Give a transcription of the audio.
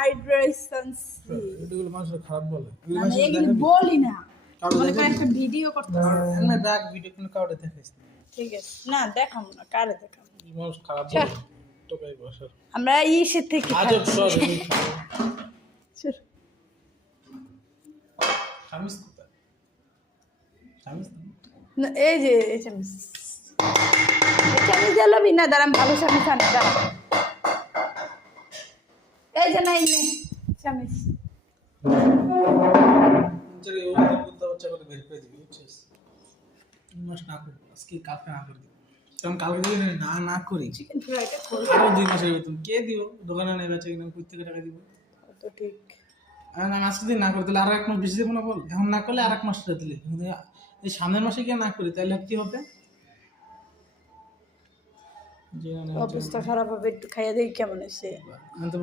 Hydration C. এগুলো মানুষের খারাপ বলে, আমি এগুলো বলি না, মনে করে একটা ভিডিও করতেছি। এমনি দেখ ভিডিও কোনো কাউকে দেখাইস না, ঠিক আছে, না দেখাম না, কারে দেখাম? মানুষ খারাপ বলে টোকাই বসে আমরা ইসের থেকে আজব খাচ্ছি। সব চল। খামিস কোথায়? খামিস না, এই যে এই চামিচ, এই চামিচ জ্বালাবি না, দাঁড়াম ভালো চামিচ আনি, দাঁড়া। এই যে নাই নে চামিচ। নিজের ওদের বুদ্ধা বাচ্চা করে বের করে দিবি, বুঝছিস? মাস না করি আজকে, কালকে না করে দিবি, কারণ কালকে যদি না করি চিকেন ফ্রাইটা খোল। আরো 2 মাসের বেতন কে দিব? দোকানে নেই বেচা কিনা, কই থেকে টাকা দিব? তো ঠিক। আর আমি আজকে যদি না করি তাহলে আরো 1 মাস বেশি দেবো না বল? এখন না করলে আর 1 মাস দিলে, কিন্তু এই সামনের মাসে গিয়ে না করি তাহলে কি হবে? অবস্থা খারাপ হবে, একটু খাইয়া দেখি কেমন হয়েছে। আমি তো